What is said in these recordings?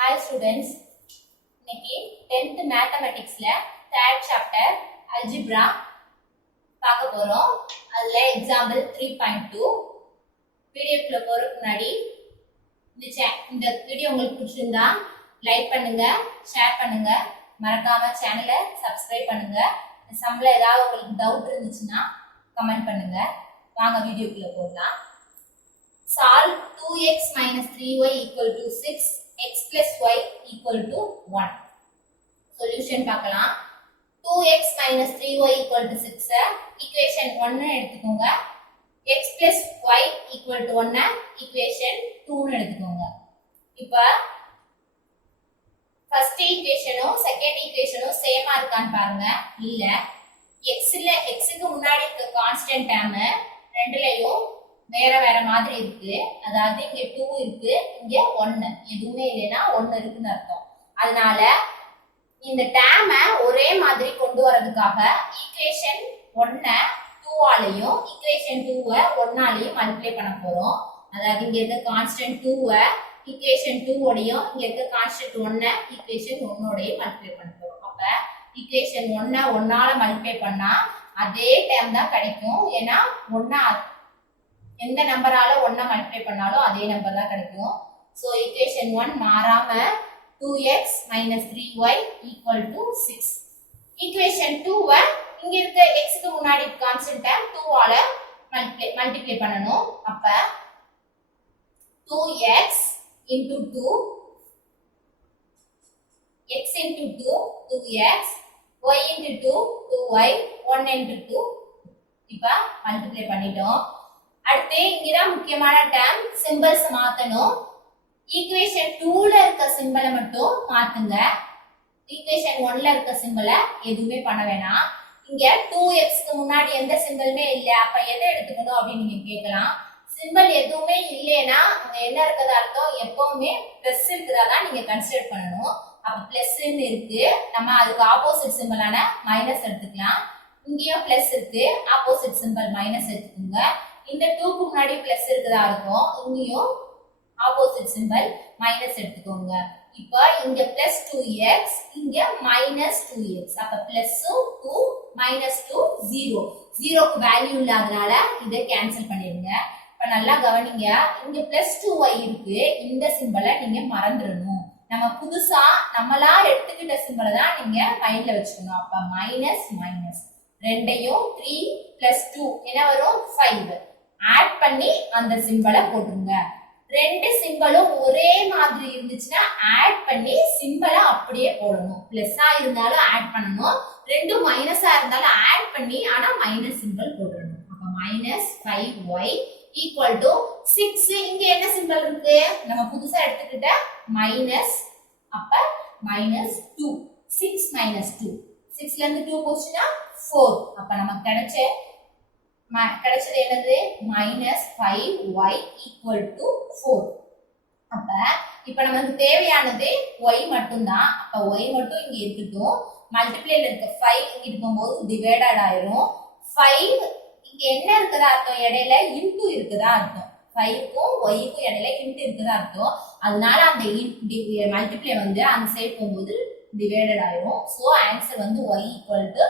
Hi students, இன்னைக்கு 10th mathematicsல 3rd chapter algebra பார்க்க போறோம். அதுல example 3.2 வீடியோக்குள்ள போறதுக்கு முன்னாடி இந்த வீடியோ உங்களுக்கு பிடிச்சிருந்தா லைக் பண்ணுங்க, ஷேர் பண்ணுங்க, மறக்காம சேனலை சப்ஸ்கிரைப் பண்ணுங்க. இந்த சம்ல ஏதாவது உங்களுக்கு டவுட் இருந்துச்சுன்னா கமெண்ட் பண்ணுங்க. வாங்க வீடியோக்குள்ள போகலாம். Solve 2x minus 3y equal to 6, x plus y equal to 1. Solution பார்க்கலாம். 2x minus 3y equal to 6 equation 1 எடுத்துக்கோங்க. x plus y equal to 1 equation 2 எடுத்துக்கோங்க. இப்போ first equationம் second equationம் சேமா இருக்கான்னு பாருங்க. இல்ல x க்கு முன்னாடி இருக்க கான்ஸ்டன்ட் டேர்ம் ரெண்டுலயும் வேற வேற மாதிரி இருக்கு. அதாவது இங்க 2 இருக்கு, இங்க 1. எதுவுமே இல்லைன்னா 1 இருக்குன்னு அர்த்தம். அதனால இந்த டேர்ம ஒரே மாதிரி கொண்டு வரதுக்காக ஈக்குவேஷன் 1 2 ஆலையும் ஈக்குவேஷன் 2 1 ஆலையும் மல்டிப்ளை பண்ண போறோம். அதாவது இங்க இருக்க கான்ஸ்டன்ட் 2 ஈக்குவேஷன் 2 ஓடையும் இங்க இருக்க கான்ஸ்டன்ட் 1 ஈக்குவேஷன் 1 ஓடையும் மல்டிப்ளை பண்ண போறோம். அப்ப ஈக்குவேஷன் 1 1 ஆல மல்டிப்ளை பண்ணா அதே டேர்ம் தான் கிடைக்கும். ஏன்னா 1 எந்த நம்பரால 1 மல்டிப்ளை பண்ணாலும் அதே நம்பர் தான் கிடைக்கும். சோ ஈக்குவேஷன் 1 மாறாம 2x minus 3y equal to 6. Equation 2 இங்க இருக்க x க்கு முன்னாடி கான்ஸ்டன்ட் டேர்ம் 2 ஆல மல்டிப்ளை பண்ணனும். அப்ப 2x into 2 x into 2 2x y into 2 2y 1 into 2 இப்ப மல்டிப்ளை பண்ணிட்டோம். அடுத்து இங்கதான் முக்கியமான டேர்ம் சிம்பல்ஸ் மாத்தணும். ஈக்குவேஷன் 2ல இருக்க சிம்பலை மட்டும் மாத்துங்க. ஈக்குவேஷன் 1ல இருக்க சிம்பலை எதுவுமே பண்ண வேணாம். இங்க 2x க்கு முன்னாடி எந்த சிம்பலுமே இல்ல. அப்ப எதை எடுத்துக்கணும் அப்படின்னு நீங்க கேட்கலாம். சிம்பல் எதுவுமே இல்லைன்னா அங்க என்ன இருக்கிறதா அர்த்தம், எப்பவுமே பிளஸ் இருக்கிறதா தான் நீங்க கன்சிடர் பண்ணணும். அப்ப பிளஸ்ன்னு இருக்கு, நம்ம அதுக்கு ஆப்போசிட் சிம்பலான மைனஸ் எடுத்துக்கலாம். இங்கேயும் பிளஸ் இருக்கு, ஆப்போசிட் சிம்பல் மைனஸ் எடுத்துக்கோங்க. இந்த 2க்கு முன்னாடி பிளஸ் இருக்கிறதா இருக்கும், இங்கேயும் ஆப்போசிட் சிம்பல் மைனஸ் எடுத்துக்கோங்க. இப்போ இங்க பிளஸ் 2x, இங்க மைனஸ் 2x. அப்ப பிளஸ் 2 மைனஸ் 2 0. 0க்கு வேல்யூ இல்லாதனால இதை கேன்சல் பண்ணிடுங்க. இப்ப நல்லா கவனிங்க, இங்க பிளஸ் 2y இருக்கு, இந்த சிம்பலை நீங்க மறந்துடணும். நம்ம புதுசா நம்மளா எடுத்துக்கிட்ட சிம்பலை தான் நீங்க மைண்ட்ல வச்சுக்கணும். அப்ப மைனஸ் மைனஸ் ரெண்டையும் 3 பிளஸ் 2 என்ன வரும் 5 ஆட் பண்ணி அந்த சிம்பலை போட்டுருங்க. ரெண்டு சிம்பலும் ஒரே மாதிரி இருந்துச்சுன்னா ஆட் பண்ணி சிம்பலை அப்படியே போடணும். பிளஸ்ஸா இருந்தாலும் ஆட் பண்ணணும், ரெண்டும் மைனஸா இருந்தாலும் ஆட் பண்ணி ஆனா மைனஸ் சிம்பல் போடணும். அப்ப மைனஸ் 5y ஈக்குவல் டு 6. இங்க என்ன சிம்பல் இருக்கு, நம்ம புதுசா எடுத்துக்கிட்ட மைனஸ். அப்ப மைனஸ் 2 6 மைனஸ் 2 6ல இருந்து 2 போச்சுன்னா 4. அப்ப நமக்கு கிடைச்சது என்னது மைனஸ் 5y ஈக்குவல் டு 4. அப்ப இப்ப நமக்கு தேவையானது y மட்டும்தான். அப்ப y மட்டும் இங்க இருக்கட்டும். மல்டிப்ளைல இருக்க 5 இங்க இருக்கும்போது டிவைடட் ஆயிரும். 5 இங்க என்ன இருக்குதா அர்த்தம், இடையில இன்டு இருக்குதா அர்த்தம். 5க்கும் yக்கும் இடையில இன்டு இருக்குதா அர்த்தம். அதனால அந்த மல்டிப்ளை வந்து அந்த சைடு போகும்போது டிவைடட் ஆயிரும். சோ ஆன்சர் வந்து y equal to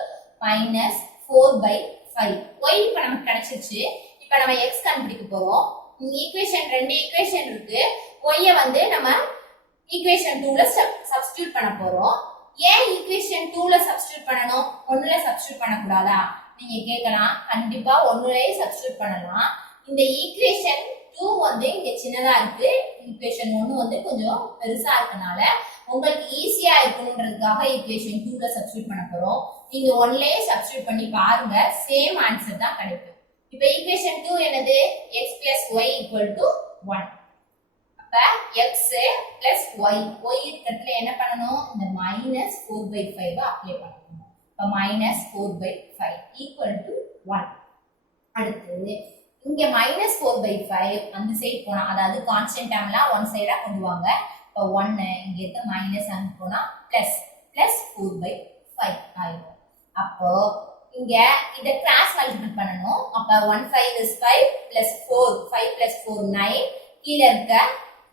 minus 4/5. y இப்ப நமக்கு கிடைச்சிருச்சு. இப்ப நம்ம x கண்டுபிடிக்க போறோம். ஈக்குவேஷன் ரெண்டு ஈக்குவேஷன் இருக்கு. y வந்து நம்ம ஈக்குவேஷன் 2ல சப்ஸ்டிட்யூட் பண்ண போறோம். ஏன் ஈக்குவேஷன் 2ல சப்ஸ்டிட்யூட் பண்ணனும், 1ல சப்ஸ்டிட்யூட் பண்ண கூடாதா நீங்க கேட்கலாம். கண்டிப்பா 1லயே சப்ஸ்டிட்யூட் பண்ணலாம். இந்த ஈக்குவேஷன் 2 வந்து இங்க சின்னதா இருக்கு, ஈக்குவேஷன் 1 வந்து கொஞ்சம் பெருசா இருக்கனால உங்களுக்கு ஈஸியா இருக்கணும்ன்றதுக்காக ஈக்குவேஷன் 2ல சப்ஸ்டிட்யூட் பண்ண போறோம். நீங்க 1லயே சப்ஸ்டிட்யூட் பண்ணி பாருங்க, சேம் ஆன்சர் தான் கிடைக்கும். இப்போ ஈக்குவேஷன் 2 என்னது, x plus y equal to 1. அப்ப x plus y இருக்கிறதுல என்ன பண்ணணும், இந்த minus 4/5 அப்ளை பண்ணணும். அப்ப minus 4/5 equal to 1. அடுத்து இங்க minus 4/5 அந்த சைடு போனா, அதாவது கான்ஸ்டன்ட் டேர்ம்லாம் ஒன் சைடா கொண்டு வாங்க. இப்ப 1 இங்க இருக்க மைனஸ் அங்க போனா பிளஸ் 4/5 ஆயிடும். அப்போ இங்க இத கிராஸ் மல்டிபிள் பண்ணனும். அப்ப 1 5 is 5 plus 4 5 plus 4 9. கீழ இருக்க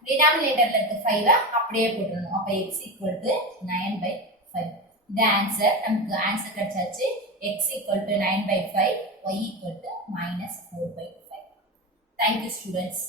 டினாமினேட்டர்ல இருக்க 5 அப்படியே போட்டுறணும். அப்ப x equal to 9/5. இந்த ஆன்சர் நமக்கு ஆன்சர் கிடைச்சாச்சு. x equal to 9/5, y equal to -4/5. Thank you students.